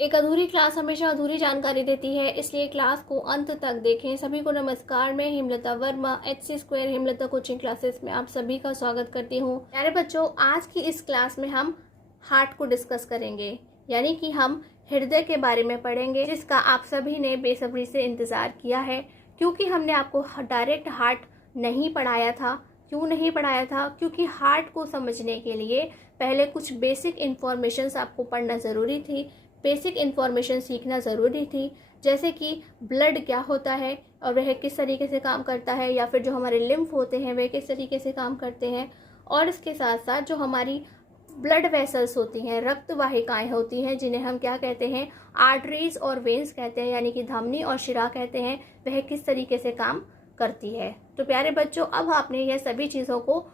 एक अधूरी क्लास हमेशा अधूरी जानकारी देती है, इसलिए क्लास को अंत तक देखें। सभी को नमस्कार। मैं Hemlata Verma HC² Hemlata coaching classes में आप सभी का स्वागत करती हूँ। प्यारे बच्चों, आज की इस क्लास में हम हार्ट को डिस्कस करेंगे, यानी कि हम हृदय के बारे में पढ़ेंगे, जिसका आप सभी ने बेसब्री से इंतज़ार किया है, क्योंकि हमने आपको डायरेक्ट हार्ट नहीं पढ़ाया था। क्यों नहीं पढ़ाया था? क्योंकि हार्ट को समझने के लिए पहले कुछ बेसिक इन्फॉर्मेशंस आपको पढ़ना ज़रूरी थी, बेसिक इन्फॉर्मेशन सीखना ज़रूरी थी, जैसे कि ब्लड क्या होता है और वह किस तरीके से काम करता है, या फिर जो हमारे लिम्फ होते हैं वे किस तरीके से काम करते हैं। और इसके साथ साथ जो हमारी ब्लड वेसल्स होती हैं, रक्त वाहिकाएँ होती हैं, जिन्हें हम क्या कहते हैं, आर्टरीज और वेन्स कहते हैं, यानी कि धमनी और शिरा कहते हैं, वह किस तरीके से काम करती है। तो प्यारे बच्चों, अब आपने यह सभी चीज़ों को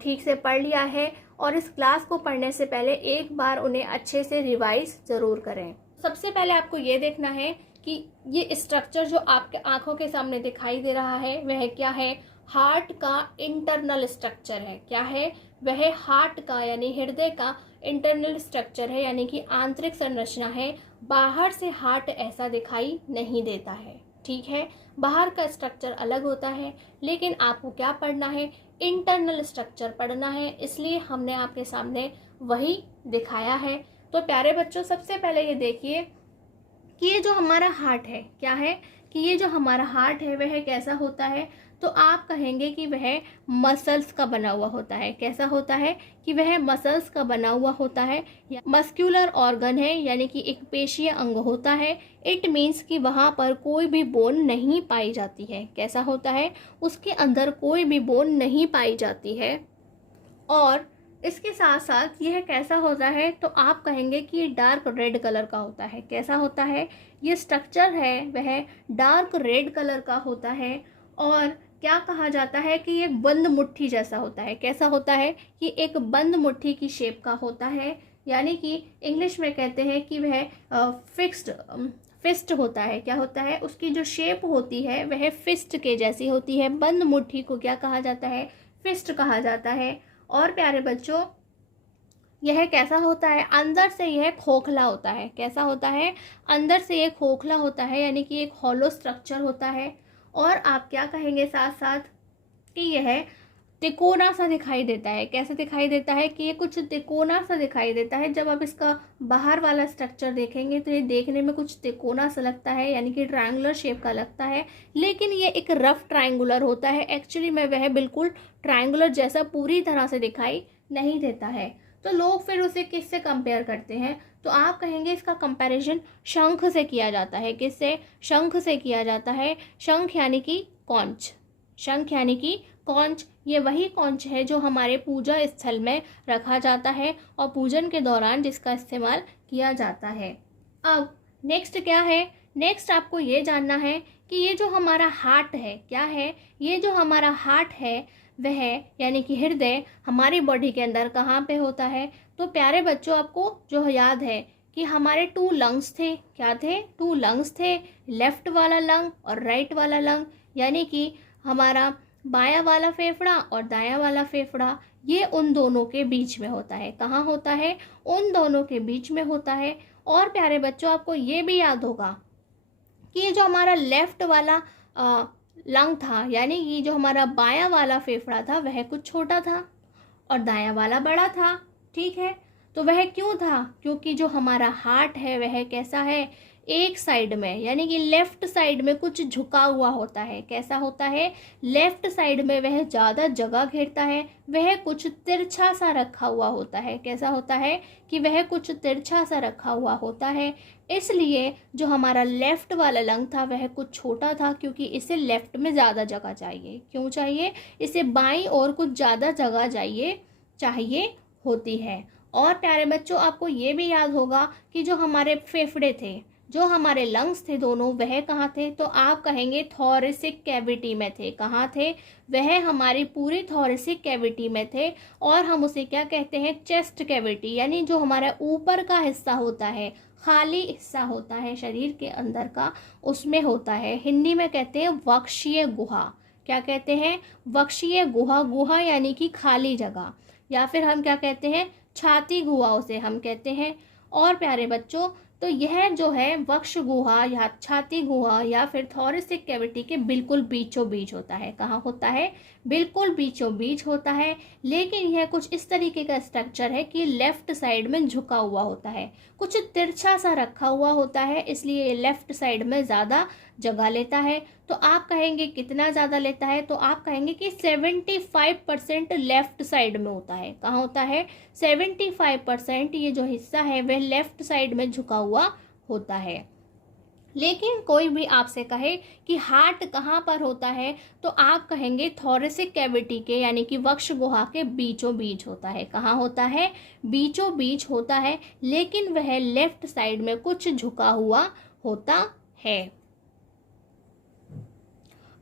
ठीक से पढ़ लिया है, और इस क्लास को पढ़ने से पहले एक बार उन्हें अच्छे से रिवाइज ज़रूर करें। सबसे पहले आपको ये देखना है कि ये स्ट्रक्चर जो आपके आंखों के सामने दिखाई दे रहा है वह क्या है। हार्ट का इंटरनल स्ट्रक्चर है। क्या है वह? हार्ट का यानी हृदय का इंटरनल स्ट्रक्चर है, यानी कि आंतरिक संरचना है। बाहर से हार्ट ऐसा दिखाई नहीं देता है, ठीक है। बाहर का स्ट्रक्चर अलग होता है, लेकिन आपको क्या पढ़ना है? इंटरनल स्ट्रक्चर पढ़ना है, इसलिए हमने आपके सामने वही दिखाया है। तो प्यारे बच्चों, सबसे पहले ये देखिए कि ये जो हमारा हार्ट है, क्या है कि ये जो हमारा हार्ट है वह कैसा होता है। तो आप कहेंगे कि वह मसल्स का बना हुआ होता है। कैसा होता है कि वह मसल्स का बना हुआ होता है। मस्क्यूलर ऑर्गन है, यानी कि एक पेशीय अंग होता है। इट मीन्स कि वहाँ पर कोई भी बोन नहीं पाई जाती है। कैसा होता है? उसके अंदर कोई भी बोन नहीं पाई जाती है। और इसके साथ साथ यह कैसा होता है? तो आप कहेंगे कि ये डार्क रेड कलर का होता है। कैसा होता है? ये स्ट्रक्चर है वह डार्क रेड कलर का होता है। और क्या कहा जाता है कि ये बंद मुट्ठी जैसा होता है। कैसा होता है? कि एक बंद मुट्ठी की शेप का होता है, यानी कि इंग्लिश में कहते हैं कि वह फिस्ट होता है। क्या होता है? उसकी जो शेप होती है वह फिस्ट के जैसी होती है। बंद मुट्ठी को क्या कहा जाता है? फिस्ट कहा जाता है। और प्यारे बच्चों, यह कैसा होता है? अंदर से यह खोखला होता है। कैसा होता है? अंदर से यह खोखला होता है, यानी कि एक हॉलो स्ट्रक्चर होता है। और आप क्या कहेंगे साथ साथ कि यह तिकोना सा दिखाई देता है। कैसे दिखाई देता है? कि ये कुछ तिकोना सा दिखाई देता है। जब आप इसका बाहर वाला स्ट्रक्चर देखेंगे तो ये देखने में कुछ तिकोना सा लगता है, यानी कि ट्रायंगुलर शेप का लगता है, लेकिन ये एक रफ ट्रायंगुलर होता है। एक्चुअली में वह बिल्कुल ट्रायंगुलर जैसा पूरी तरह से दिखाई नहीं देता है। तो लोग फिर उसे किससे कंपेयर करते हैं? तो आप कहेंगे इसका कंपैरिजन शंख से किया जाता है। किससे? शंख से किया जाता है। शंख यानी कि कॉन्च। शंख यानी कि कॉन्च। ये वही कॉन्च है जो हमारे पूजा स्थल में रखा जाता है और पूजन के दौरान जिसका इस्तेमाल किया जाता है। अब नेक्स्ट क्या है? नेक्स्ट आपको ये जानना है कि ये जो हमारा हार्ट है, क्या है? ये जो हमारा हार्ट है वह यानी कि हृदय हमारी बॉडी के अंदर कहाँ पे होता है? तो प्यारे बच्चों, आपको जो याद है कि हमारे 2 लंग्स थे। क्या थे? 2 लंग्स थे, लेफ्ट वाला लंग और राइट वाला लंग, यानी कि हमारा बायां वाला फेफड़ा और दायां वाला फेफड़ा। ये उन दोनों के बीच में होता है। कहाँ होता है? उन दोनों के बीच में होता है। और प्यारे बच्चों, आपको ये भी याद होगा कि ये जो हमारा लेफ्ट वाला लंग था, यानी कि जो हमारा बायां वाला फेफड़ा था वह कुछ छोटा था और दायां वाला बड़ा था, ठीक है। तो वह क्यों था? क्योंकि जो हमारा हार्ट है वह कैसा है? एक साइड में, यानी कि लेफ्ट साइड में कुछ झुका हुआ होता है। कैसा होता है? लेफ्ट साइड में वह ज़्यादा जगह घेरता है। वह कुछ तिरछा सा रखा हुआ होता है। कैसा होता है? कि वह कुछ तिरछा सा रखा हुआ होता है। इसलिए जो हमारा लेफ्ट वाला लंग था वह कुछ छोटा था, क्योंकि इसे लेफ्ट में ज़्यादा जगह चाहिए। क्यों चाहिए? इसे बाईं ओर कुछ ज़्यादा जगह चाहिए होती है। और प्यारे बच्चों, आपको ये भी याद होगा कि जो हमारे फेफड़े थे, जो हमारे लंग्स थे दोनों, वह कहाँ थे? तो आप कहेंगे थोरेसिक कैविटी में थे। कहाँ थे? वह हमारी पूरी थोरेसिक कैविटी में थे। और हम उसे क्या कहते हैं? चेस्ट कैविटी, यानी जो हमारा ऊपर का हिस्सा होता है, खाली हिस्सा होता है शरीर के अंदर का, उसमें होता है। हिंदी में कहते हैं वक्षीय गुहा। क्या कहते हैं? वक्षीय गुहा। गुहा यानी कि खाली जगह, या फिर हम क्या कहते हैं? छाती गुहा उसे हम कहते हैं। और प्यारे बच्चों, तो यह जो है वक्ष गुहा या छाती गुहा या फिर थोरेसिक कैविटी के बिल्कुल बीचों बीच होता है। कहाँ होता है? बिल्कुल बीचों बीच होता है। लेकिन यह कुछ इस तरीके का स्ट्रक्चर है कि लेफ्ट साइड में झुका हुआ होता है, कुछ तिरछा सा रखा हुआ होता है, इसलिए ये लेफ्ट साइड में ज़्यादा जगह लेता है। तो आप कहेंगे कितना ज़्यादा लेता है? तो आप कहेंगे कि 75% लेफ्ट साइड में होता है। कहाँ होता है? 75% ये जो हिस्सा है वह लेफ्ट साइड में झुका हुआ होता है। लेकिन कोई भी आपसे कहे कि हार्ट कहाँ पर होता है, तो आप कहेंगे थोरेसिक कैविटी के यानी कि वक्ष गुहा के बीचों बीच होता है। कहाँ होता है? बीचों बीच होता है, लेकिन वह लेफ्ट साइड में कुछ झुका हुआ होता है।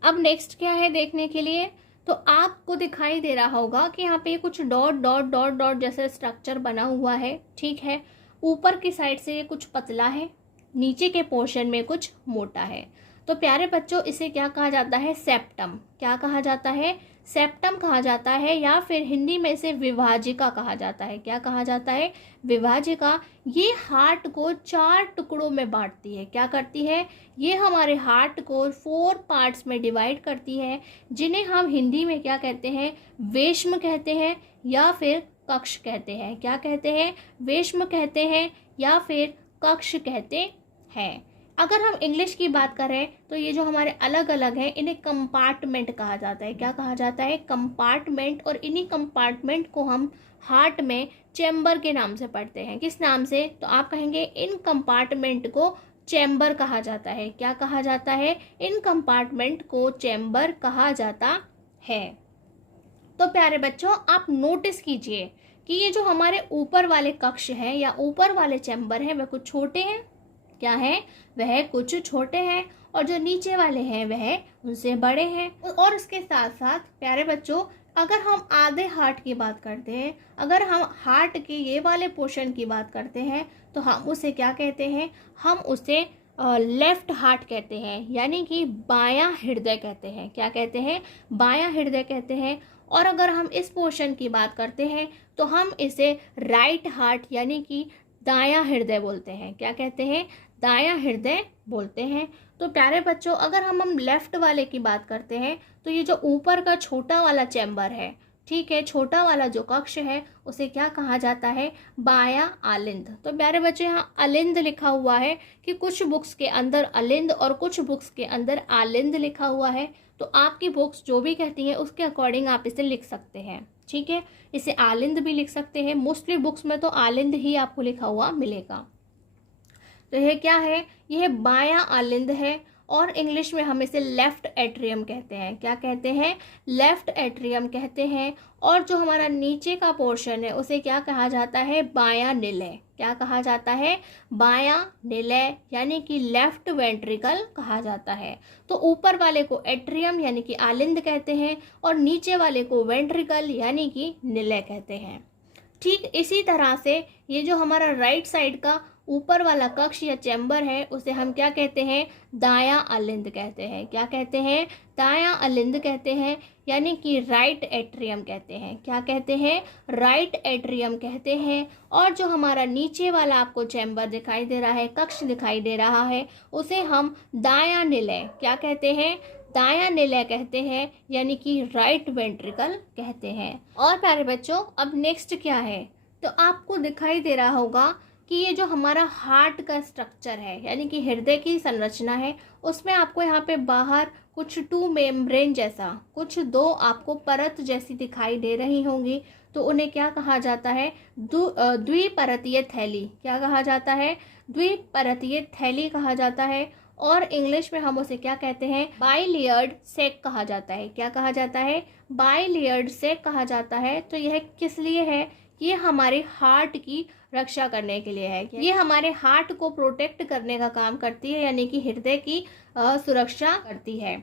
अब नेक्स्ट क्या है देखने के लिए? तो आपको दिखाई दे रहा होगा कि यहाँ पे कुछ डॉट डॉट डॉट डॉट जैसा स्ट्रक्चर बना हुआ है, ठीक है। ऊपर की साइड से ये कुछ पतला है, नीचे के पोर्शन में कुछ मोटा है। तो प्यारे बच्चों, इसे क्या कहा जाता है? सेप्टम। क्या कहा जाता है? सेप्टम कहा जाता है, या फिर हिंदी में इसे विभाजिका कहा जाता है। क्या कहा जाता है? विभाजिका। ये हार्ट को 4 टुकड़ों में बांटती है। क्या करती है? ये हमारे हार्ट को 4 पार्ट्स में डिवाइड करती है, जिन्हें हम हिंदी में क्या कहते हैं? वेश्म कहते हैं या फिर कक्ष कहते हैं। क्या कहते हैं? वेश्म कहते हैं या फिर कक्ष कहते हैं। अगर हम इंग्लिश की बात करें तो ये जो हमारे अलग अलग हैं, इन्हें कंपार्टमेंट कहा जाता है। क्या कहा जाता है? कंपार्टमेंट। और इन्हीं कंपार्टमेंट को हम हार्ट में चैम्बर के नाम से पढ़ते हैं। किस नाम से? तो आप कहेंगे इन कंपार्टमेंट को चैम्बर कहा जाता है। क्या कहा जाता है? इन कंपार्टमेंट को चैम्बर कहा जाता है। तो प्यारे बच्चों, आप नोटिस कीजिए कि ये जो हमारे ऊपर वाले कक्ष हैं या ऊपर वाले चैम्बर हैं वह कुछ छोटे हैं। क्या है? वह कुछ छोटे हैं। और जो नीचे वाले हैं वह उनसे बड़े हैं। और इसके साथ साथ प्यारे बच्चों, अगर हम आधे हार्ट की बात करते हैं, अगर हम हार्ट के ये वाले पोर्शन की बात करते हैं, तो हम उसे क्या कहते हैं? हम उसे लेफ्ट हार्ट कहते हैं, यानी कि बायां हृदय कहते हैं। क्या कहते हैं? बायां हृदय कहते हैं। और अगर हम इस पोर्शन की बात करते हैं तो हम इसे राइट हार्ट यानी कि दायां हृदय बोलते हैं। क्या कहते हैं? दायां हृदय बोलते हैं। तो प्यारे बच्चों, अगर हम लेफ्ट वाले की बात करते हैं तो ये जो ऊपर का छोटा वाला चैम्बर है, ठीक है, छोटा वाला जो कक्ष है, उसे क्या कहा जाता है? बायां आलिंद। तो प्यारे बच्चों, यहाँ अलिंद लिखा हुआ है कि कुछ बुक्स के अंदर अलिंद और कुछ बुक्स के अंदर आलिंद लिखा हुआ है। तो आपकी बुक्स जो भी कहती हैं उसके अकॉर्डिंग आप इसे लिख सकते हैं, ठीक है। इसे आलिंद भी लिख सकते हैं। मोस्टली बुक्स में तो आलिंद ही आपको लिखा हुआ मिलेगा। तो यह क्या है? यह बायां आलिंद है। और इंग्लिश में हम इसे लेफ्ट एट्रियम कहते हैं। क्या कहते हैं? लेफ्ट एट्रियम कहते हैं। और जो हमारा नीचे का पोर्शन है उसे क्या कहा जाता है? बायां निलय। क्या कहा जाता है? बायां निलय, यानी कि लेफ्ट वेंट्रिकल कहा जाता है। तो ऊपर वाले को एट्रियम यानी कि आलिंद कहते हैं और नीचे वाले को वेंट्रिकल यानी कि निलय कहते हैं। ठीक इसी तरह से ये जो हमारा राइट साइड का ऊपर वाला कक्ष या चैम्बर है उसे हम क्या कहते हैं? दायां अलिंद कहते हैं। क्या कहते हैं? दायां अलिंद कहते हैं, यानी कि राइट एट्रियम कहते हैं। क्या कहते हैं? राइट एट्रियम कहते हैं। और जो हमारा नीचे वाला आपको चैम्बर दिखाई दे रहा है, कक्ष दिखाई दे रहा है, उसे हम दायां निलय क्या कहते हैं? दायां निलय कहते हैं, यानी कि राइट वेंट्रिकल कहते हैं। और प्यारे बच्चों, अब नेक्स्ट क्या है? तो आपको दिखाई दे रहा होगा कि ये जो हमारा हार्ट का स्ट्रक्चर है, यानी कि हृदय की संरचना है, उसमें आपको यहाँ पे बाहर कुछ 2 मेम्ब्रेन जैसा, कुछ 2 आपको परत जैसी दिखाई दे रही होंगी। तो उन्हें क्या कहा जाता है? द्विपरतीय थैली। क्या कहा जाता है? द्विपरतीय थैली कहा जाता है। और इंग्लिश में हम उसे क्या कहते हैं? बाइलेयर्ड सैक कहा जाता है। क्या कहा जाता है? बाइलेयर्ड सैक कहा जाता है। तो यह किस लिए है? ये हमारे हार्ट की रक्षा करने के लिए है। ये हमारे हार्ट को प्रोटेक्ट करने का काम करती है, यानी कि हृदय की सुरक्षा करती है।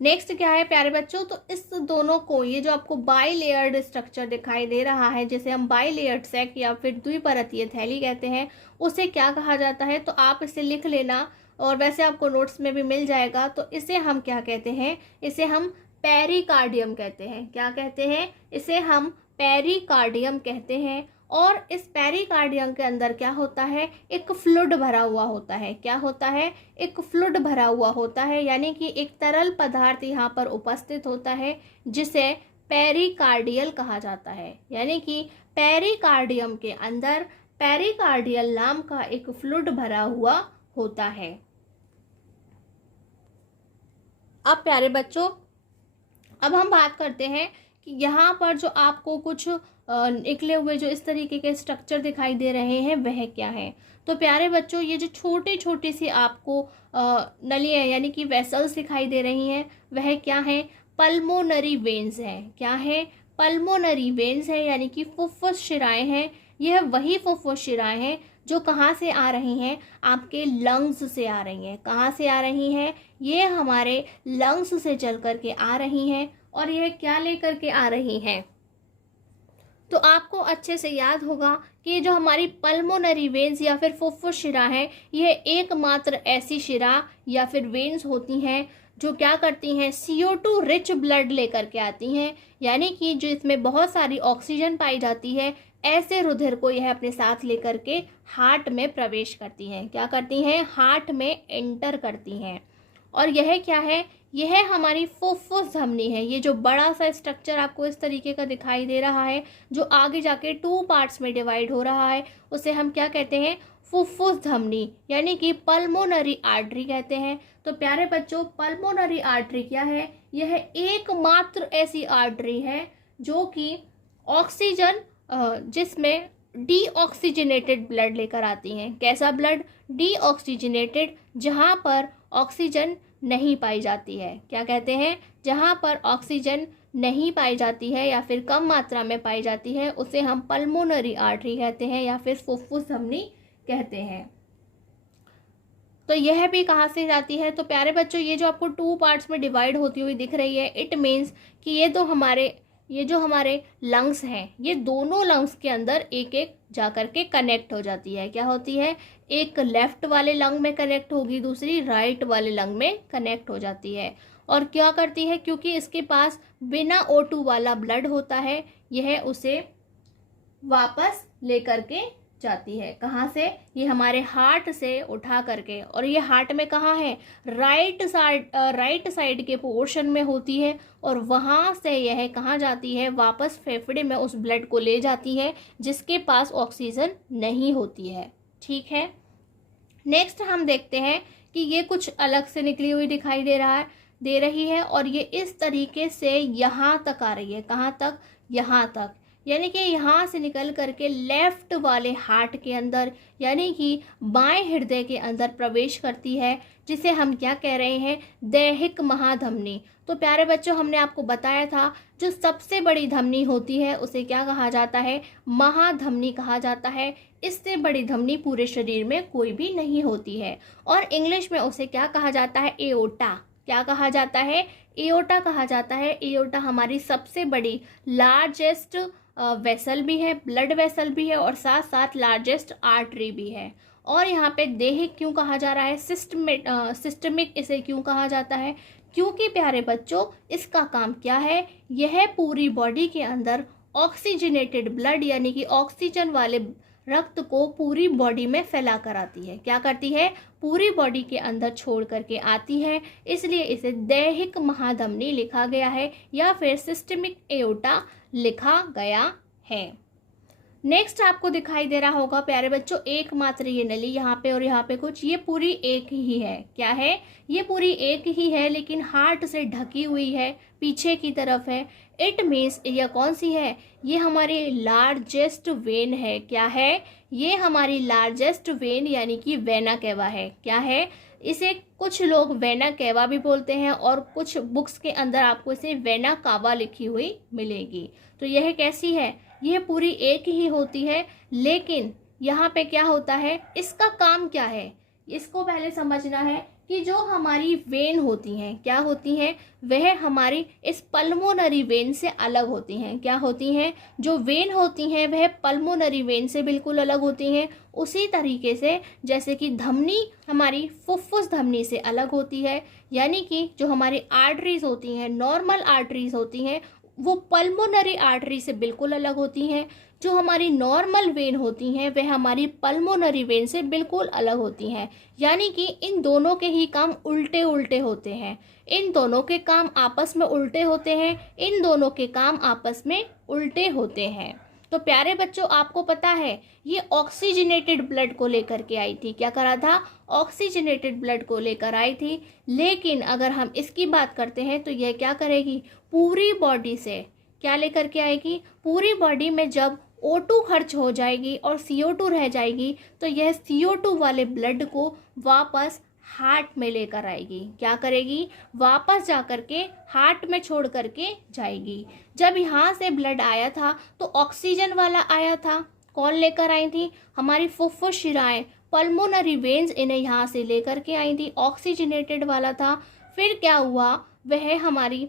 नेक्स्ट क्या है प्यारे बच्चों? तो इस दोनों को, ये जो आपको बाइलेयर्ड स्ट्रक्चर दिखाई दे रहा है, जिसे हम बाइलेयर्ड सैक या फिर द्विपरतीय थैली कहते हैं, उसे क्या कहा जाता है? तो आप इसे लिख लेना, और वैसे आपको नोट्स में भी मिल जाएगा। तो इसे हम क्या कहते हैं? इसे हम पेरिकार्डियम कहते हैं। क्या कहते हैं? इसे हम पेरिकार्डियम कहते हैं। और इस पेरिकार्डियम के अंदर क्या होता है, एक फ्लूइड भरा हुआ होता है। क्या होता है, एक फ्लूइड भरा हुआ होता है, यानी कि एक तरल पदार्थ यहाँ पर उपस्थित होता है जिसे पेरिकार्डियल कहा जाता है। यानी कि पेरिकार्डियम के अंदर पेरिकार्डियल नाम का एक फ्लूइड भरा हुआ होता है। अब प्यारे बच्चों, अब हम बात करते हैं कि यहाँ पर जो आपको कुछ निकले हुए जो इस तरीके के स्ट्रक्चर दिखाई दे रहे हैं वह क्या है। तो प्यारे बच्चों, ये जो छोटी छोटी सी आपको नलियाँ यानी कि वेसल्स दिखाई दे रही हैं वह क्या है, पल्मोनरी वेन्स हैं। क्या है, पल्मोनरी वेन्स है, यानी कि फुफ्फुस शिराएं हैं। यह वही फुफ्फुस शिराएं हैं जो कहाँ से आ रही हैं, आपके लंग्स से आ रही हैं। कहाँ से आ रही हैं, ये हमारे लंग्स से चल कर के आ रही हैं। और यह क्या लेकर के आ रही हैं, तो आपको अच्छे से याद होगा कि जो हमारी पल्मोनरी वेन्स या फिर फुफ्फुस शिरा है, यह एकमात्र ऐसी शिरा या फिर वेन्स होती हैं जो क्या करती हैं, CO2 रिच ब्लड लेकर के आती हैं। यानी कि जो इसमें बहुत सारी ऑक्सीजन पाई जाती है, ऐसे रुधिर को यह अपने साथ लेकर के हार्ट में प्रवेश करती हैं। क्या करती हैं, हार्ट में एंटर करती हैं। और यह क्या है, यह हमारी फुफ्फुस धमनी है। ये जो बड़ा सा स्ट्रक्चर आपको इस तरीके का दिखाई दे रहा है, जो आगे जाके 2 पार्ट्स में डिवाइड हो रहा है, उसे हम क्या कहते हैं, फुफ्फुस धमनी यानी कि पल्मोनरी आर्टरी कहते हैं। तो प्यारे बच्चों, पल्मोनरी आर्टरी क्या है, यह एकमात्र ऐसी आर्टरी है जो कि ऑक्सीजन जिसमें डीऑक्सीजनेटेड ब्लड लेकर आती हैं। कैसा ब्लड, डीऑक्सीजनेटेड, जहाँ पर ऑक्सीजन नहीं पाई जाती है। क्या कहते हैं, जहाँ पर ऑक्सीजन नहीं पाई जाती है या फिर कम मात्रा में पाई जाती है, उसे हम पल्मोनरी आर्टरी कहते हैं या फिर फुफ्फुस धमनी कहते हैं। तो यह भी कहाँ से जाती है, तो प्यारे बच्चों, ये जो आपको 2 पार्ट्स में डिवाइड होती हुई दिख रही है, इट मीन्स कि ये जो हमारे लंग्स हैं, ये दोनों लंग्स के अंदर एक एक जाकर के कनेक्ट हो जाती है। क्या होती है, एक लेफ्ट वाले लंग में कनेक्ट होगी, दूसरी राइट वाले लंग में कनेक्ट हो जाती है। और क्या करती है, क्योंकि इसके पास बिना O2 वाला ब्लड होता है, यह उसे वापस लेकर के जाती है। कहाँ से, ये हमारे हार्ट से उठा करके। और ये हार्ट में कहाँ है, राइट साइड के पोर्शन में होती है। और वहाँ से यह कहाँ जाती है, वापस फेफड़े में उस ब्लड को ले जाती है जिसके पास ऑक्सीजन नहीं होती है। ठीक है, नेक्स्ट हम देखते हैं कि ये कुछ अलग से निकली हुई दिखाई दे रही है और ये इस तरीके से यहाँ तक आ रही है। कहाँ तक, यहाँ तक, यानी कि यहाँ से निकल करके लेफ्ट वाले हार्ट के अंदर यानी कि बाएं हृदय के अंदर प्रवेश करती है, जिसे हम क्या कह रहे हैं, दैहिक महाधमनी। तो प्यारे बच्चों, हमने आपको बताया था जो सबसे बड़ी धमनी होती है उसे क्या कहा जाता है, महाधमनी कहा जाता है। इससे बड़ी धमनी पूरे शरीर में कोई भी नहीं होती है। और इंग्लिश में उसे क्या कहा जाता है, एओर्टा। क्या कहा जाता है, एओर्टा कहा जाता है। एओर्टा हमारी सबसे बड़ी लार्जेस्ट वेसल भी है, ब्लड वेसल भी है और साथ साथ लार्जेस्ट आर्टरी भी है। और यहाँ पे दैहिक क्यों कहा जा रहा है, सिस्टमिक इसे क्यों कहा जाता है, क्योंकि प्यारे बच्चों इसका काम क्या है, यह पूरी बॉडी के अंदर ऑक्सीजनेटेड ब्लड यानी कि ऑक्सीजन वाले रक्त को पूरी बॉडी में फैला कर आती है। क्या करती है, पूरी बॉडी के अंदर छोड़ करके आती है, इसलिए इसे दैहिक महाधमनी लिखा गया है या फिर सिस्टमिक एओर्टा लिखा गया है। नेक्स्ट आपको दिखाई दे रहा होगा प्यारे बच्चों, एकमात्र ये नली यहाँ पे और यहाँ पे कुछ, ये पूरी एक ही है। क्या है, ये पूरी एक ही है लेकिन हार्ट से ढकी हुई है, पीछे की तरफ है। इट मीन्स यह कौन सी है, ये हमारी लार्जेस्ट वेन है। क्या है, ये हमारी लार्जेस्ट वेन यानी कि वेना केवा है। क्या है, इसे कुछ लोग वेना केवा भी बोलते हैं और कुछ बुक्स के अंदर आपको इसे वेना कावा लिखी हुई मिलेगी। तो यह कैसी है, यह पूरी एक ही होती है, लेकिन यहाँ पे क्या होता है, इसका काम क्या है, इसको पहले समझना है कि जो हमारी वेन होती हैं, क्या होती हैं, वह हमारी इस पल्मोनरी वेन से अलग होती हैं। क्या होती हैं, जो वेन होती हैं वह पल्मोनरी वेन से बिल्कुल अलग होती हैं। उसी तरीके से जैसे कि धमनी हमारी फुफ्फुस धमनी से अलग होती है, यानी कि जो हमारी आर्टरीज होती हैं, नॉर्मल आर्टरीज होती हैं, वो पल्मोनरी आर्टरी से बिल्कुल अलग होती हैं। जो हमारी नॉर्मल वेन होती हैं वह हमारी पल्मोनरी वेन से बिल्कुल अलग होती हैं। यानी कि इन दोनों के ही काम उल्टे उल्टे होते हैं, इन दोनों के काम आपस में उल्टे होते हैं, इन दोनों के काम आपस में उल्टे होते हैं। तो प्यारे बच्चों, आपको पता है ये ऑक्सीजनेटेड ब्लड को लेकर के आई थी। क्या करा था? ऑक्सीजनेटेड ब्लड को लेकर आई थी। लेकिन अगर हम इसकी बात करते हैं तो यह क्या करेगी? पूरी बॉडी से क्या लेकर के आएगी? पूरी बॉडी में जब O2 खर्च हो जाएगी और CO2 रह जाएगी तो यह CO2 वाले ब्लड को वापस हार्ट में लेकर आएगी। क्या करेगी? वापस जा कर के हार्ट में छोड़ करके जाएगी। जब यहाँ से ब्लड आया था तो ऑक्सीजन वाला आया था। कौन लेकर आई थी? हमारी फुफ्फुस शिराएं, पल्मोनरी वेन्स इन्हें यहाँ से लेकर के आई थी। ऑक्सीजनेटेड वाला था। फिर क्या हुआ? वह हमारी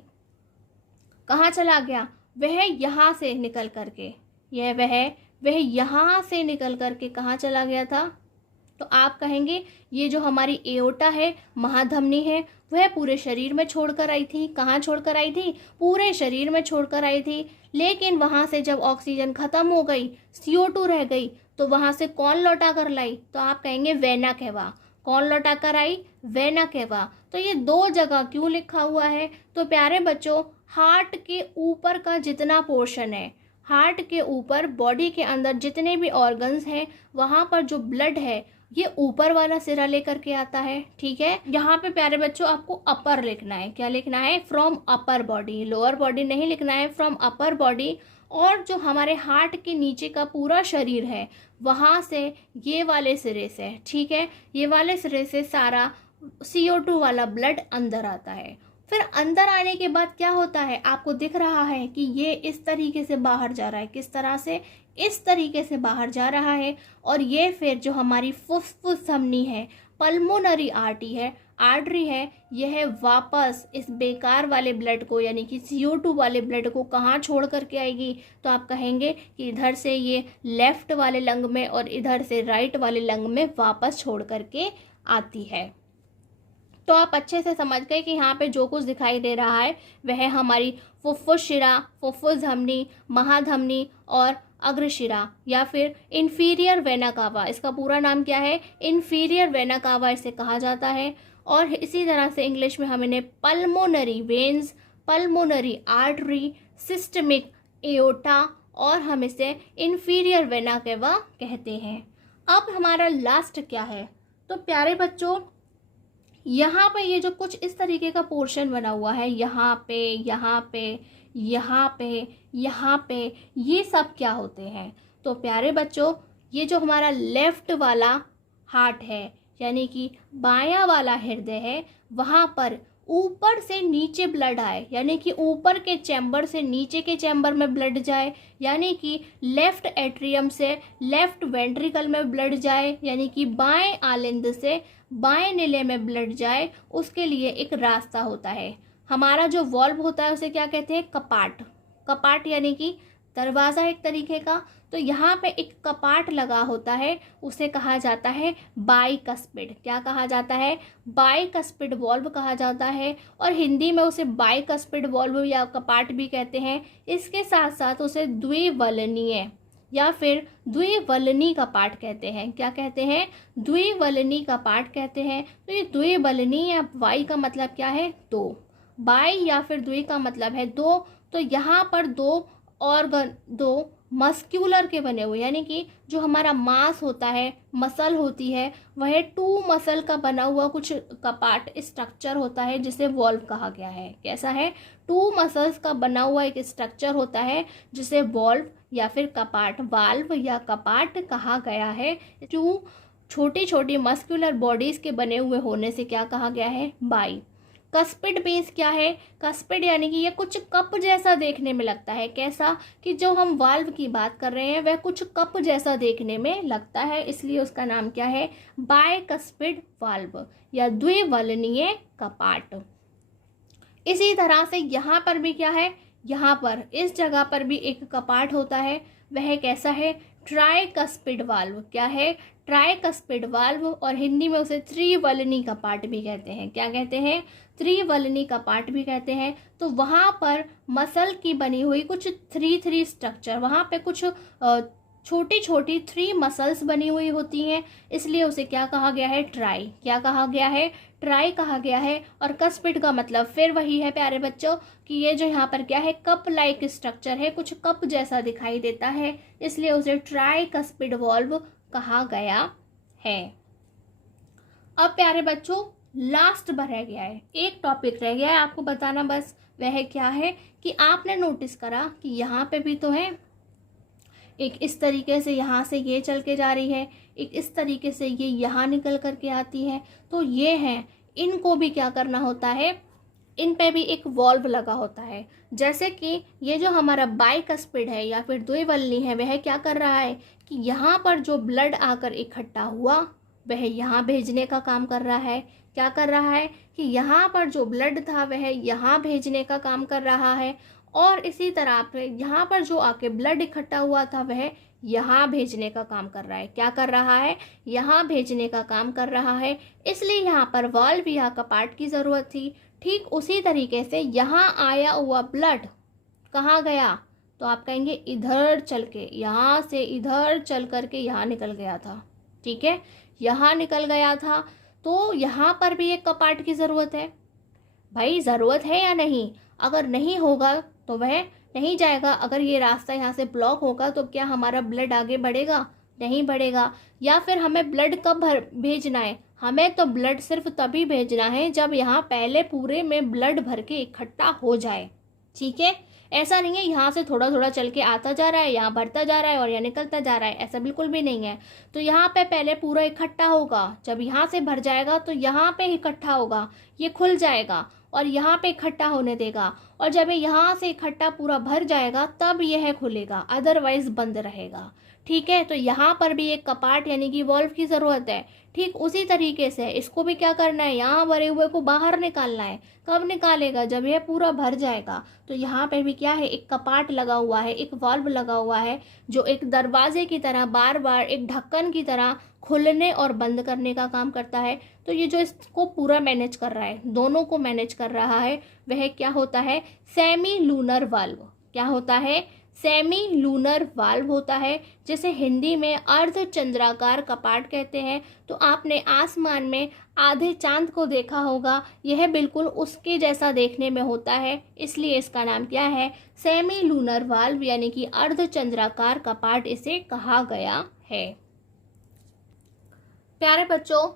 कहाँ चला गया? वह यहाँ से निकल करके वह यहाँ से निकल करके कहाँ चला गया था? तो आप कहेंगे ये जो हमारी एओर्टा है, महाधमनी है, वह पूरे शरीर में छोड़कर आई थी। कहाँ छोड़कर आई थी? पूरे शरीर में छोड़कर आई थी। लेकिन वहाँ से जब ऑक्सीजन खत्म हो गई, CO2 रह गई, तो वहाँ से कौन लौटा कर लाई? तो आप कहेंगे वेना केवा। कौन लौटा कर आई? Vena cava. तो ये दो जगह क्यों लिखा हुआ है? तो प्यारे बच्चों, हार्ट के ऊपर का जितना पोर्शन है, हार्ट के ऊपर बॉडी के अंदर जितने भी ऑर्गन्स हैं, वहाँ पर जो ब्लड है ये ऊपर वाला सिरा लेकर के आता है। ठीक है, यहाँ पे प्यारे बच्चों आपको अपर लिखना है। क्या लिखना है? From upper body, lower body नहीं लिखना है, फ्रॉम अपर बॉडी। और जो हमारे हार्ट के नीचे का पूरा शरीर है वहाँ से ये वाले सिरे से, ठीक है, ये वाले सिरे से सारा CO2 वाला ब्लड अंदर आता है। फिर अंदर आने के बाद क्या होता है? आपको दिख रहा है कि ये इस तरीके से बाहर जा रहा है। किस तरह से? इस तरीके से बाहर जा रहा है। और ये फिर जो हमारी फुफ्फुस धमनी है, पल्मोनरी आर्टरी है, यह वापस इस बेकार वाले ब्लड को यानी कि CO2 वाले ब्लड को कहाँ छोड़ करके आएगी? तो आप कहेंगे कि इधर से ये लेफ्ट वाले लंग में और इधर से राइट वाले लंग में वापस छोड़ करके आती है। तो आप अच्छे से समझ गए कि यहाँ पे जो कुछ दिखाई दे रहा है वह हमारी फुफ्फुस शिरा, फुफ्फुस धमनी, महाधमनी और अग्रशिरा या फिर इंफीरियर वेना कावा, इसका पूरा नाम क्या है? इंफीरियर वेना कावा इसे कहा जाता है। और इसी तरह से इंग्लिश में हम इन्हें pulmonary veins, pulmonary artery, systemic aorta और हम इसे इंफीरियर वेना कावा कहते हैं। अब हमारा लास्ट क्या है? तो प्यारे बच्चों, यहाँ पे ये जो कुछ इस तरीके का पोर्शन बना हुआ है, यहाँ पे, यहाँ पे, यहाँ पे, यहाँ पे, ये सब क्या होते हैं? तो प्यारे बच्चों, ये जो हमारा लेफ्ट वाला हार्ट है यानी कि बायां वाला हृदय है, वहाँ पर ऊपर से नीचे ब्लड आए, यानी कि ऊपर के चैम्बर से नीचे के चैम्बर में ब्लड जाए, यानी कि लेफ्ट एट्रियम से लेफ्ट वेंट्रिकल में ब्लड जाए, यानी कि बाएं आलिंद से बाएं नीले में ब्लड जाए, उसके लिए एक रास्ता होता है। हमारा जो वॉल्व होता है उसे क्या कहते हैं? कपाट। कपाट यानी कि दरवाज़ा एक तरीके का। तो यहाँ पे एक कपाट लगा होता है, उसे कहा जाता है बाइकस्पिड। क्या कहा जाता है? बाइकस्पिड वॉल्व कहा जाता है। और हिंदी में उसे बाइकस्पिड वॉल्व या कपाट भी कहते हैं। इसके साथ साथ उसे द्विवलनीय या फिर द्विवलनी कपाट कहते हैं। क्या कहते हैं? द्विवलनी कपाट कहते हैं। तो ये द्विवलनी या वाई का मतलब क्या है? दो। बाई या फिर द्वि का मतलब है दो। तो यहाँ पर दो ऑर्गन, दो मस्क्यूलर के बने हुए, यानी कि जो हमारा मांस होता है, मसल होती है, वह 2 मसल का बना हुआ कुछ कपाट स्ट्रक्चर होता है जिसे वॉल्व कहा गया है। कैसा है? 2 मसल्स का बना हुआ एक स्ट्रक्चर होता है जिसे वॉल्व या फिर कपाट, वाल्व या कपाट कहा गया है। 2 छोटी छोटी मस्क्यूलर बॉडीज के बने हुए होने से क्या कहा गया है? बाई। कस्पिड बेस क्या है? कस्पिड यानी कि ये कुछ कप जैसा देखने में लगता है। कैसा? कि जो हम वाल्व की बात कर रहे हैं वह कुछ कप जैसा देखने में लगता है, इसलिए उसका नाम क्या है? बायकस्पिड वाल्व या द्विवलनीय कपाट। इसी तरह से यहाँ पर भी क्या है? यहाँ पर इस जगह पर भी एक कपाट होता है। वह कैसा है? Tricuspid valve. क्या है? ट्राइकस्पिड वाल्व, और हिंदी में उसे त्रिवलनी कपाट भी कहते हैं। क्या कहते हैं? त्रिवलनी कपाट भी कहते हैं। तो वहाँ पर मसल की बनी हुई कुछ थ्री स्ट्रक्चर, वहाँ पे कुछ छोटी छोटी 3 मसल्स बनी हुई होती हैं, इसलिए उसे क्या कहा गया है? ट्राई। क्या कहा गया है? ट्राई कहा गया है। और कस्पिड का मतलब फिर वही है प्यारे बच्चों कि ये जो यहाँ पर क्या है, कप लाइक स्ट्रक्चर है, कुछ कप जैसा दिखाई देता है, इसलिए उसे ट्राई कस्पिड वॉल्व कहा गया है। अब प्यारे बच्चों लास्ट रह गया है, एक टॉपिक रह गया है आपको बताना बस। वह क्या है कि आपने नोटिस करा कि यहाँ पे भी तो है, एक इस तरीके से यहाँ से ये चल के जा रही है, एक इस तरीके से ये यहाँ निकल करके आती है। तो ये हैं, इनको भी क्या करना होता है? इन पे भी एक वॉल्व लगा होता है। जैसे कि ये जो हमारा बाइकस्पिड है या फिर द्विवल्नी है, वह क्या कर रहा है कि यहाँ पर जो ब्लड आकर इकट्ठा हुआ वह यहाँ भेजने का काम कर रहा है। क्या कर रहा है कि यहाँ पर जो ब्लड था वह यहाँ भेजने का काम कर रहा है, और इसी तरह पे यहाँ पर जो आके ब्लड इकट्ठा हुआ था वह यहाँ भेजने का काम कर रहा है। क्या कर रहा है? यहाँ भेजने का काम कर रहा है, इसलिए यहाँ पर वाल्व या कपाट की ज़रूरत थी। ठीक उसी तरीके से यहाँ आया हुआ ब्लड कहाँ गया? तो आप कहेंगे इधर चल के, यहाँ से इधर चल करके यहाँ निकल गया था। ठीक है, यहाँ निकल गया था, तो यहाँ पर भी एक कपाट की ज़रूरत है। भाई ज़रूरत है या नहीं? अगर नहीं होगा तो वह नहीं जाएगा। अगर ये रास्ता यहाँ से ब्लॉक होगा तो क्या हमारा ब्लड आगे बढ़ेगा? नहीं बढ़ेगा। या फिर हमें ब्लड कब भेजना है? हमें तो ब्लड सिर्फ तभी भेजना है जब यहाँ पहले पूरे में ब्लड भर के इकट्ठा हो जाए। ठीक है, ऐसा नहीं है यहाँ से थोड़ा थोड़ा चल के आता जा रहा है, यहाँ बढ़ता जा रहा है और यहाँ निकलता जा रहा है, ऐसा बिल्कुल भी नहीं है। तो यहाँ पे पहले पूरा इकट्ठा होगा, जब यहाँ से भर जाएगा तो यहाँ पे इकट्ठा होगा, ये खुल जाएगा और यहाँ पे इकट्ठा होने देगा, और जब ये यहाँ से इकट्ठा पूरा भर जाएगा तब यह खुलेगा, अदरवाइज बंद रहेगा। ठीक है, तो यहाँ पर भी एक कपाट यानी कि वॉल्व की ज़रूरत है। ठीक उसी तरीके से इसको भी क्या करना है? यहाँ भरे हुए को बाहर निकालना है। कब निकालेगा? जब यह पूरा भर जाएगा। तो यहाँ पे भी क्या है? एक कपाट लगा हुआ है, एक वॉल्व लगा हुआ है, जो एक दरवाजे की तरह बार बार एक ढक्कन की तरह खुलने और बंद करने का काम करता है। तो ये जो इसको पूरा मैनेज कर रहा है, दोनों को मैनेज कर रहा है, वह क्या होता है? Semi lunar valve. क्या होता है? सेमी लूनर वाल्व होता है, जिसे हिंदी में अर्धचंद्राकार कपाट कहते हैं। तो आपने आसमान में आधे चांद को देखा होगा, यह बिल्कुल उसके जैसा देखने में होता है, इसलिए इसका नाम क्या है? सेमी लूनर वाल्व यानी कि अर्धचंद्राकार कपाट इसे कहा गया है। प्यारे बच्चों,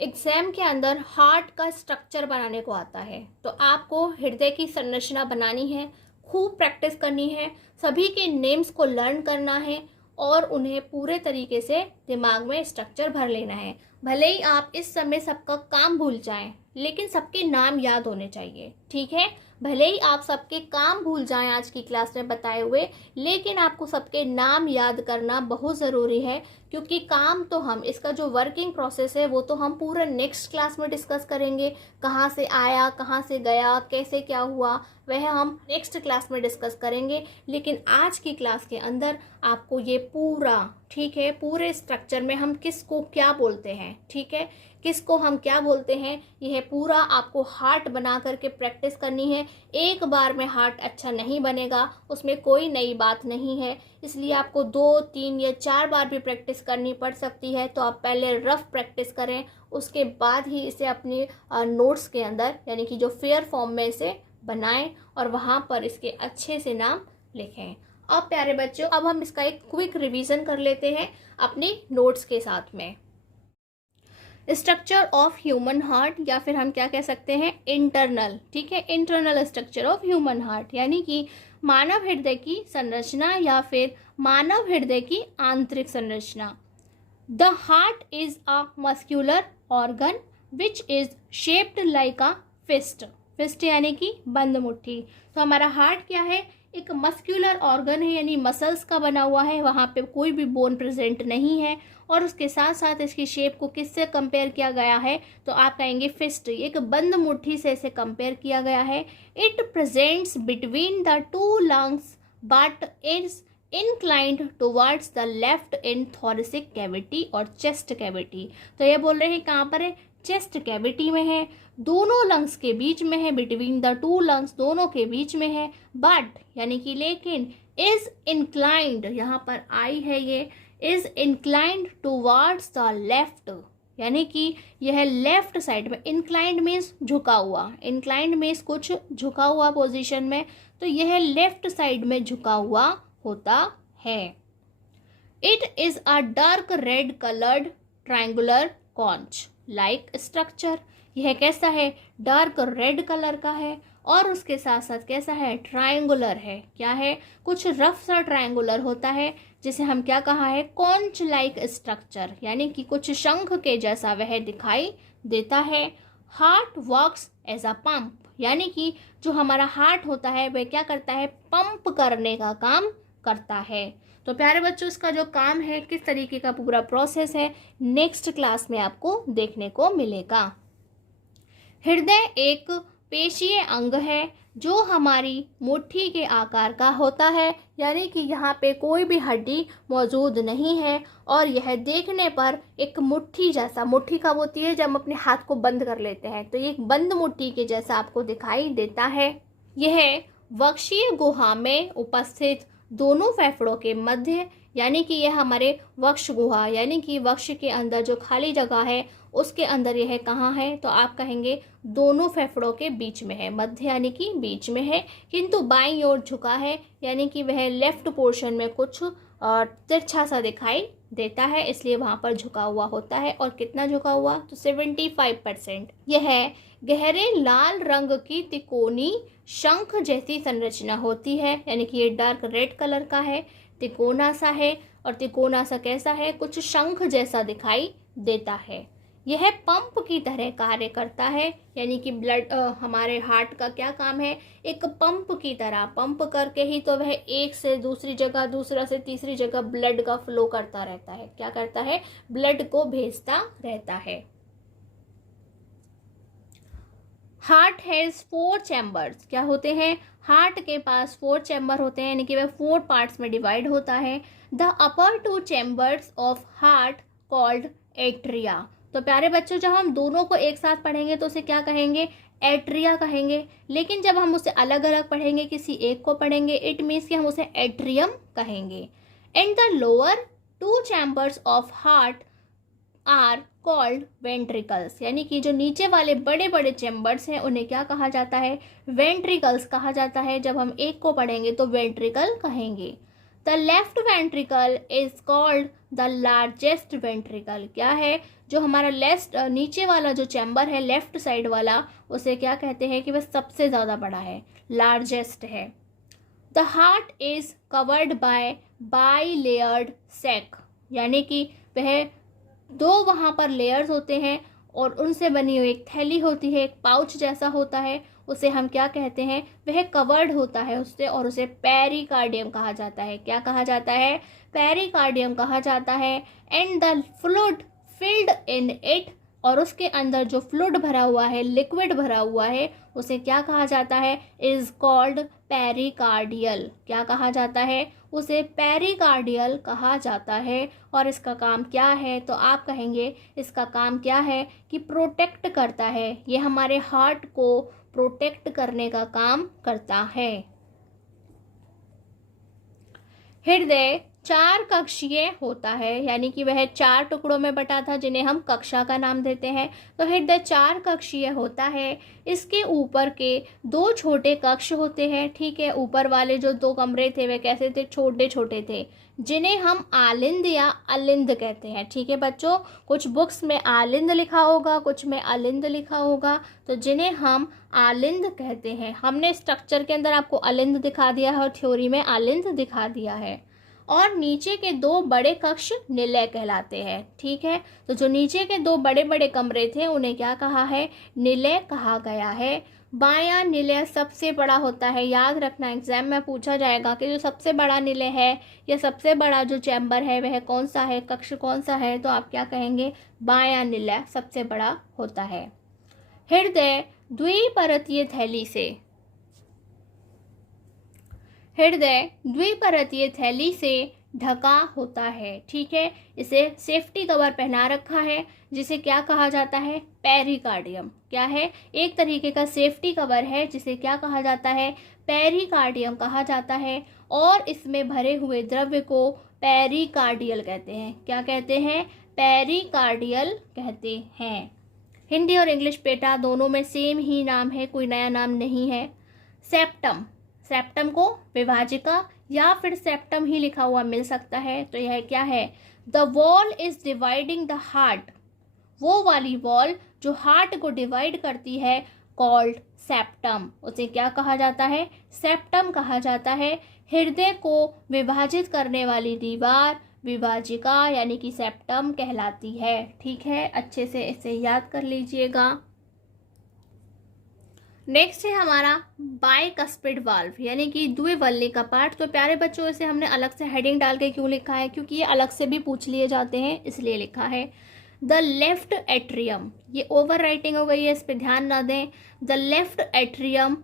एग्जाम के अंदर हार्ट का स्ट्रक्चर बनाने को आता है, तो आपको हृदय की संरचना बनानी है, खूब प्रैक्टिस करनी है, सभी के नेम्स को लर्न करना है और उन्हें पूरे तरीके से दिमाग में स्ट्रक्चर भर लेना है। भले ही आप इस समय सबका काम भूल जाएं, लेकिन सबके नाम याद होने चाहिए। ठीक है, भले ही आप सबके काम भूल जाएं आज की क्लास में बताए हुए, लेकिन आपको सबके नाम याद करना बहुत ज़रूरी है, क्योंकि काम तो हम, इसका जो वर्किंग प्रोसेस है वो तो हम पूरा नेक्स्ट क्लास में डिस्कस करेंगे। कहाँ से आया, कहाँ से गया, कैसे क्या हुआ, वह हम नेक्स्ट क्लास में डिस्कस करेंगे। लेकिन आज की क्लास के अंदर आपको ये पूरा, ठीक है, पूरे स्ट्रक्चर में हम किसको क्या बोलते हैं, ठीक है, किसको हम क्या बोलते हैं, यह पूरा आपको हार्ट बना करके प्रैक्टिस करनी है। एक बार में हार्ट अच्छा नहीं बनेगा, उसमें कोई नई बात नहीं है, इसलिए आपको 2, 3 या 4 बार भी प्रैक्टिस करनी पड़ सकती है। तो आप पहले रफ प्रैक्टिस करें, उसके बाद ही इसे अपने नोट्स के अंदर यानी कि जो फेयर फॉर्म में इसे बनाएं और वहाँ पर इसके अच्छे से नाम लिखें। अब प्यारे बच्चों, अब हम इसका एक क्विक रिवीजन कर लेते हैं अपने नोट्स के साथ में। स्ट्रक्चर ऑफ ह्यूमन हार्ट, या फिर हम क्या कह सकते हैं, इंटरनल, ठीक है, internal structure of human heart यानी कि मानव हृदय की संरचना या फिर मानव हृदय की आंतरिक संरचना। The heart is a muscular organ which is shaped like a fist. Fist यानी कि बंद मुट्ठी। तो हमारा हार्ट क्या है? एक मस्क्यूलर ऑर्गन है, यानी मसल्स का बना हुआ है, वहाँ पे कोई भी बोन प्रेजेंट नहीं है, और उसके साथ साथ इसकी शेप को किससे कंपेयर किया गया है? तो आप कहेंगे फिस्ट, एक बंद मुट्ठी से इसे कंपेयर किया गया है। It presents between the 2 lungs but is inclined towards the left in thoracic cavity और chest cavity। तो ये बोल रहे हैं कहाँ पर है, चेस्ट कैविटी में है, दोनों लंग्स के बीच में है, बिटवीन द टू लंग्स, दोनों के बीच में है। बट यानी कि लेकिन, इज इंक्लाइंड, यहाँ पर आई है ये, is inclined towards the left, यानी कि यह लेफ्ट साइड में, इंक्लाइंड मीन्स झुका हुआ, इंक्लाइंड मीन्स कुछ झुका हुआ पोजीशन में, तो यह लेफ्ट साइड में झुका हुआ होता है। It is a dark red coloured triangular conch like structure. यह कैसा है, डार्क रेड कलर का है और उसके साथ साथ कैसा है, ट्रायंगुलर है। क्या है, कुछ रफ सा ट्रायंगुलर होता है, जिसे हम क्या कहा है, कॉन्च लाइक स्ट्रक्चर, यानी कि कुछ शंख के जैसा वह दिखाई देता है। Heart works as a pump, यानी कि जो हमारा हार्ट होता है वह क्या करता है, पंप करने का काम करता है। तो प्यारे बच्चों, इसका जो काम है, किस तरीके का पूरा प्रोसेस है, नेक्स्ट क्लास में आपको देखने को मिलेगा। हृदय एक पेशीय अंग है जो हमारी मुट्ठी के आकार का होता है, यानी कि यहाँ पे कोई भी हड्डी मौजूद नहीं है और यह देखने पर एक मुट्ठी जैसा, मुट्ठी कब होती है, जब हम अपने हाथ को बंद कर लेते हैं, तो ये एक बंद मुट्ठी के जैसा आपको दिखाई देता है। यह वक्षीय गुहा में उपस्थित दोनों फेफड़ों के मध्य, यानी कि यह हमारे वक्ष गुहा, यानी कि वक्ष के अंदर जो खाली जगह है उसके अंदर यह कहाँ है, तो आप कहेंगे दोनों फेफड़ों के बीच में है, मध्य यानी कि बीच में है, किंतु बाईं ओर झुका है, यानी कि वह लेफ्ट पोर्शन में कुछ तिरछा सा दिखाई देता है, इसलिए वहाँ पर झुका हुआ होता है। और कितना झुका हुआ, तो 75%। यह गहरे लाल रंग की तिकोनी शंख जैसी संरचना होती है, यानी कि ये डार्क रेड कलर का है, तिकोना सा है, और तिकोना सा कैसा है, कुछ शंख जैसा दिखाई देता है। यह पंप की तरह कार्य करता है, यानी कि ब्लड, हमारे हार्ट का क्या काम है, एक पंप की तरह, पंप करके ही तो वह एक से दूसरी जगह, दूसरा से तीसरी जगह ब्लड का फ्लो करता रहता है। क्या करता है, ब्लड को भेजता रहता है। हार्ट हैज 4 चैम्बर्स, क्या होते हैं, हार्ट के पास 4 चैम्बर होते हैं, यानी कि वह 4 पार्ट्स में डिवाइड होता है। The upper 2 chambers of heart called atria. तो प्यारे बच्चों, जब हम दोनों को एक साथ पढ़ेंगे तो उसे क्या कहेंगे, एट्रिया कहेंगे, लेकिन जब हम उसे अलग अलग पढ़ेंगे, किसी एक को पढ़ेंगे, इट मीन्स कि हम उसे एट्रियम कहेंगे। And the lower 2 chambers of heart are called ventricles, यानी कि जो नीचे वाले बड़े बड़े चैम्बर्स हैं उन्हें क्या कहा जाता है, वेंट्रिकल्स कहा जाता है। जब हम एक को पढ़ेंगे तो वेंट्रिकल कहेंगे। The left ventricle is called the largest ventricle. क्या है, जो हमारा लेफ्ट नीचे वाला जो चैम्बर है, लेफ्ट साइड वाला, उसे क्या कहते हैं कि वह सबसे ज़्यादा बड़ा है, लार्जेस्ट है। The heart is covered by layered sac, यानी कि वह 2 वहाँ पर लेयर्स होते हैं और उनसे बनी हुई एक थैली होती है, एक पाउच जैसा होता है, उसे हम क्या कहते हैं, वह कवर्ड होता है उससे, और उसे पेरिकार्डियम कहा जाता है। क्या कहा जाता है, पेरिकार्डियम कहा जाता है। And the fluid filled in it, और उसके अंदर जो फ्लूइड भरा हुआ है, लिक्विड भरा हुआ है, उसे क्या कहा जाता है, इज कॉल्ड पेरिकार्डियल। क्या कहा जाता है, उसे पेरिकार्डियल कहा जाता है। और इसका काम क्या है, तो आप कहेंगे इसका काम क्या है कि प्रोटेक्ट करता है, ये हमारे हार्ट को प्रोटेक्ट करने का काम करता है। हृदय 4 कक्षीय होता है, यानी कि वह 4 टुकड़ों में बटा था, जिन्हें हम कक्षा का नाम देते हैं। तो हृदय 4 कक्षीय होता है। इसके ऊपर के 2 छोटे कक्ष होते हैं, ठीक है। ऊपर वाले जो 2 कमरे थे वे कैसे थे, छोटे छोटे थे, जिन्हें हम आलिंद या अलिंद कहते हैं, ठीक है बच्चों। कुछ बुक्स में आलिंद लिखा होगा, कुछ में अलिंद लिखा होगा, तो जिन्हें हम आलिंद कहते हैं। हमने स्ट्रक्चर के अंदर आपको अलिंद दिखा दिया है और थ्योरी में आलिंद दिखा दिया है। और नीचे के 2 बड़े कक्ष निलय कहलाते हैं, ठीक है। तो जो नीचे के 2 बड़े बड़े कमरे थे उन्हें क्या कहा है, निलय कहा गया है। बायां निलय सबसे बड़ा होता है, याद रखना, एग्जाम में पूछा जाएगा कि जो सबसे बड़ा निलय है या सबसे बड़ा जो चैम्बर है वह कौन सा है, कक्ष कौन सा है, तो आप क्या कहेंगे, बायां निलय सबसे बड़ा होता है। हृदय द्विपरतीय थैली से हृदय द्विपरतीय थैली से ढका होता है। ठीक है, इसे सेफ्टी कवर पहना रखा है जिसे क्या कहा जाता है, पेरिकार्डियम। क्या है, एक तरीके का सेफ्टी कवर है जिसे क्या कहा जाता है, पेरिकार्डियम कहा जाता है। और इसमें भरे हुए द्रव्य को पेरिकार्डियल कहते हैं। क्या कहते हैं, पेरिकार्डियल कहते हैं। हिंदी और इंग्लिश बेटा दोनों में सेम ही नाम है, कोई नया नाम नहीं है। सेप्टम, सेप्टम को विभाजिका या फिर सेप्टम ही लिखा हुआ मिल सकता है। तो यह क्या है, the wall is dividing the heart, वो वाली वॉल जो हार्ट को डिवाइड करती है, कॉल्ड सेप्टम, उसे क्या कहा जाता है, सेप्टम कहा जाता है। हृदय को विभाजित करने वाली दीवार विभाजिका यानी कि सेप्टम कहलाती है। ठीक है, अच्छे से इसे याद कर लीजिएगा। नेक्स्ट है हमारा बाइकस्पिड वाल्व यानी कि द्विवल्ली कपाट। तो प्यारे बच्चों, इसे हमने अलग से हेडिंग डाल के क्यों लिखा है, क्योंकि ये अलग से भी पूछ लिए जाते हैं इसलिए लिखा है। द लेफ्ट एट्रियम, ये ओवर राइटिंग हो गई है, इस पर ध्यान ना दें। The left atrium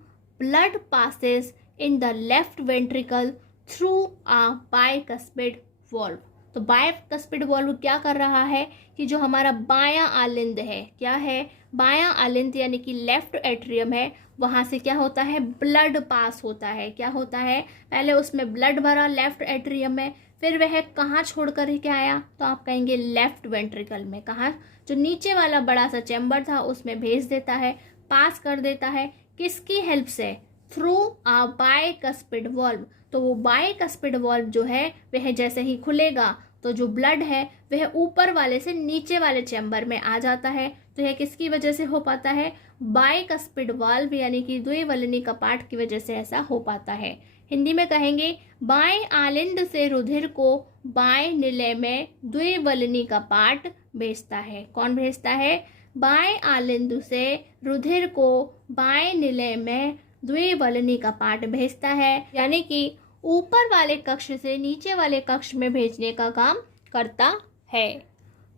blood passes in the left ventricle through a bicuspid valve. तो बाइकस्पिड वॉल्व क्या कर रहा है कि जो हमारा बायां आलिंद है, क्या है, बायां आलिंद यानी कि लेफ्ट एट्रियम है, वहां से क्या होता है, ब्लड पास होता है। क्या होता है, पहले उसमें ब्लड भरा लेफ्ट एट्रियम में, फिर वह कहाँ छोड़ कर के आया, तो आप कहेंगे लेफ्ट वेंट्रिकल में। कहाँ, जो नीचे वाला बड़ा सा चैम्बर था उसमें भेज देता है, पास कर देता है, किसकी हेल्प से, थ्रू अ बाइकस्पिड वॉल्व। तो वो बाइकस्पिड वॉल्व जो है वह जैसे ही खुलेगा तो जो ब्लड है वह ऊपर वाले से नीचे वाले चैम्बर में आ जाता है। तो यह किसकी वजह से हो पाता है, बाइकस्पिड वाल्व यानी कि द्विवल्नी कपाट की वजह से ऐसा हो पाता है। हिंदी में कहेंगे, बाएं आलिंद से रुधिर को बाएं निलय में द्विवल्नी कपाट भेजता है। कौन भेजता है, बाएं आलिंद से रुधिर को बाएं निलय में द्विवल्नी कपाट भेजता है, यानी कि ऊपर वाले कक्ष से नीचे वाले कक्ष में भेजने का काम करता है।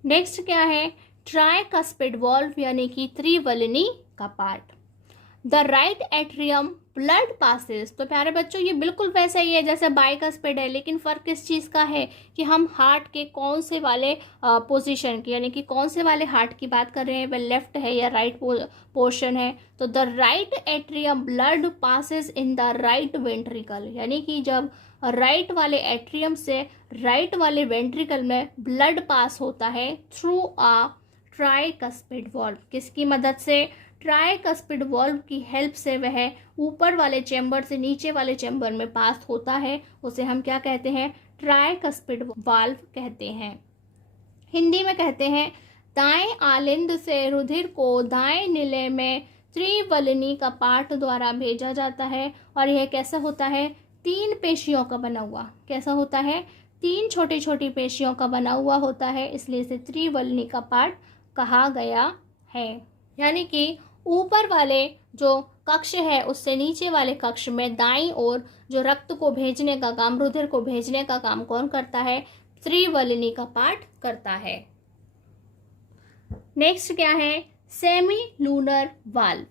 नेक्स्ट क्या है, ट्राइकस्पिड वॉल्व यानी कि त्रिवल्नी कपाट। The right atrium blood passes. तो प्यारे बच्चों, ये बिल्कुल वैसा ही है जैसे बाइकस्पिड है, लेकिन फ़र्क किस चीज़ का है कि हम हार्ट के कौन से वाले पोजीशन की यानी कि कौन से वाले हार्ट की बात कर रहे हैं, वह लेफ्ट है या राइट पोर्शन है। तो the right atrium blood passes in the right ventricle, यानी कि जब राइट वाले एट्रियम से राइट वाले वेंट्रिकल में ब्लड पास होता है थ्रू अ ट्राइकस्पिड वॉल्व। किसकी मदद से, ट्राइकस्पिड वॉल्व की हेल्प से वह ऊपर वाले चैम्बर से नीचे वाले चैम्बर में पास होता है, उसे हम क्या कहते हैं, ट्राइकस्पिड वाल्व कहते हैं। हिंदी में कहते हैं, दाएं आलिंद से रुधिर को दाएं निलय में त्रिवल्नी कपाट द्वारा भेजा जाता है। और यह कैसा होता है, 3 पेशियों का बना हुआ। कैसा होता है, 3 छोटी छोटी पेशियों का बना हुआ होता है, इसलिए इसे त्रिवल्नी कपाट कहा गया है। यानी कि ऊपर वाले जो कक्ष है उससे नीचे वाले कक्ष में दाईं ओर जो रक्त को भेजने का काम, रुधिर को भेजने का काम कौन करता है, त्रिवल्नी कपाट करता है। नेक्स्ट क्या है, सेमी लूनर वाल्व।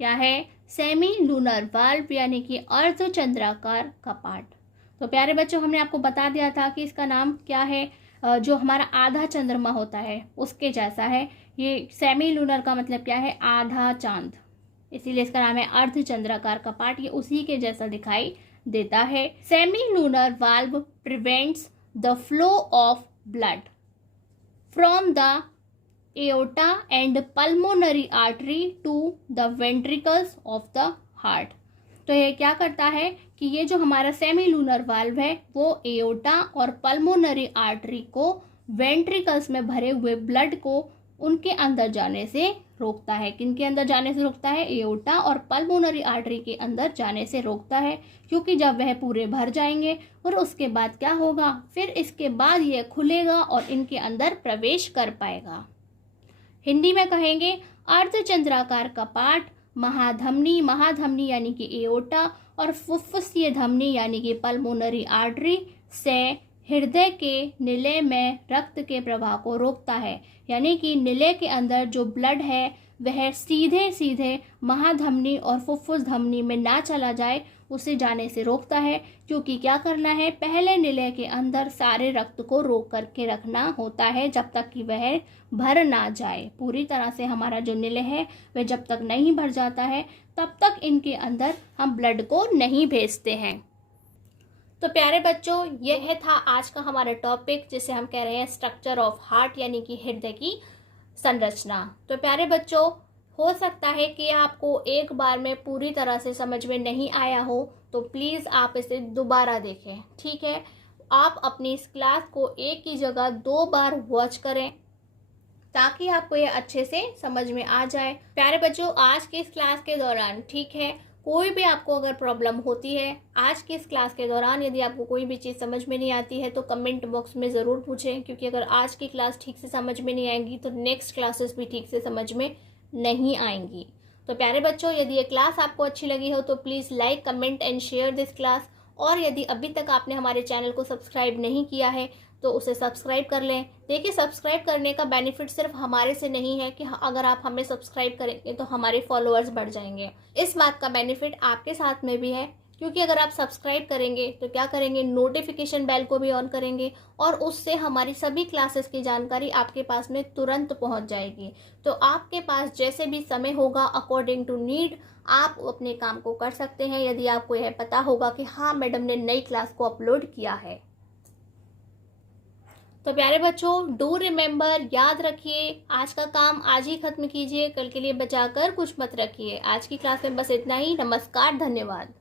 क्या है, सेमी लूनर वाल्व यानी कि अर्धचंद्राकार कपाट। तो प्यारे बच्चों, हमने आपको बता दिया था कि इसका नाम क्या है, जो हमारा आधा चंद्रमा होता है उसके जैसा है। ये सेमी लूनर का मतलब क्या है, आधा चांद, इसीलिए इसका नाम है अर्धचंद्राकार कपाट। ये उसी के जैसा दिखाई देता है। Semi lunar valve prevents the flow of blood from the aorta and pulmonary artery to the ventricles of the heart. तो ये क्या करता है कि ये जो हमारा सेमी लूनर वाल्व है वो एओर्टा और पल्मोनरी आर्टरी को वेंट्रिकल्स में भरे हुए ब्लड को उनके अंदर जाने से रोकता है। किनके अंदर जाने से रोकता है, एओर्टा और पल्मोनरी आर्टरी के अंदर जाने से रोकता है, क्योंकि जब वह पूरे भर जाएंगे और उसके बाद क्या होगा, फिर इसके बाद यह खुलेगा और इनके अंदर प्रवेश कर पाएगा। हिंदी में कहेंगे, अर्धचंद्राकार कपाट महाधमनी, महाधमनी यानी कि एओर्टा और फुफ्फुसीय धमनी यानी कि पल्मोनरी आर्टरी से हृदय के निलय में रक्त के प्रवाह को रोकता है। यानी कि निलय के अंदर जो ब्लड है वह सीधे सीधे महाधमनी और फुफ्फुस धमनी में ना चला जाए, उसे जाने से रोकता है, क्योंकि क्या करना है, पहले निलय के अंदर सारे रक्त को रोक करके रखना होता है जब तक कि वह भर ना जाए। पूरी तरह से हमारा जो निलय है वह जब तक नहीं भर जाता है तब तक इनके अंदर हम ब्लड को नहीं भेजते हैं। तो प्यारे बच्चों, यह था आज का हमारा टॉपिक, जिसे हम कह रहे हैं स्ट्रक्चर ऑफ हार्ट, यानी कि हृदय की संरचना। तो प्यारे बच्चों, हो सकता है कि आपको एक बार में पूरी तरह से समझ में नहीं आया हो, तो प्लीज़ आप इसे दोबारा देखें, ठीक है। आप अपनी इस क्लास को एक ही जगह 2 बार वॉच करें ताकि आपको ये अच्छे से समझ में आ जाए। प्यारे बच्चों, आज की इस क्लास के दौरान, ठीक है, कोई भी आपको अगर प्रॉब्लम होती है आज की इस क्लास के दौरान, यदि आपको कोई भी चीज़ समझ में नहीं आती है तो कमेंट बॉक्स में ज़रूर पूछें, क्योंकि अगर आज की क्लास ठीक से समझ में नहीं आएंगी तो नेक्स्ट क्लासेस भी ठीक से समझ में नहीं आएंगी। तो प्यारे बच्चों, यदि ये क्लास आपको अच्छी लगी हो तो please like, comment and share this class. और यदि अभी तक आपने हमारे चैनल को सब्सक्राइब नहीं किया है तो उसे सब्सक्राइब कर लें। देखिए, सब्सक्राइब करने का बेनिफिट सिर्फ हमारे से नहीं है कि अगर आप हमें सब्सक्राइब करेंगे तो हमारे फॉलोअर्स बढ़ जाएंगे। इस बात का बेनिफिट आपके साथ में भी है, क्योंकि अगर आप सब्सक्राइब करेंगे तो क्या करेंगे, नोटिफिकेशन बेल को भी ऑन करेंगे और उससे हमारी सभी क्लासेस की जानकारी आपके पास में तुरंत पहुंच जाएगी। तो आपके पास जैसे भी समय होगा, अकॉर्डिंग टू नीड, आप अपने काम को कर सकते हैं, यदि आपको यह पता होगा कि हाँ, मैडम ने नई क्लास को अपलोड किया है। तो प्यारे बच्चों, डू रिमेम्बर, याद रखिए, आज का काम आज ही खत्म कीजिए, कल के लिए बचाकर कुछ मत रखिए। आज की क्लास में बस इतना ही। नमस्कार, धन्यवाद।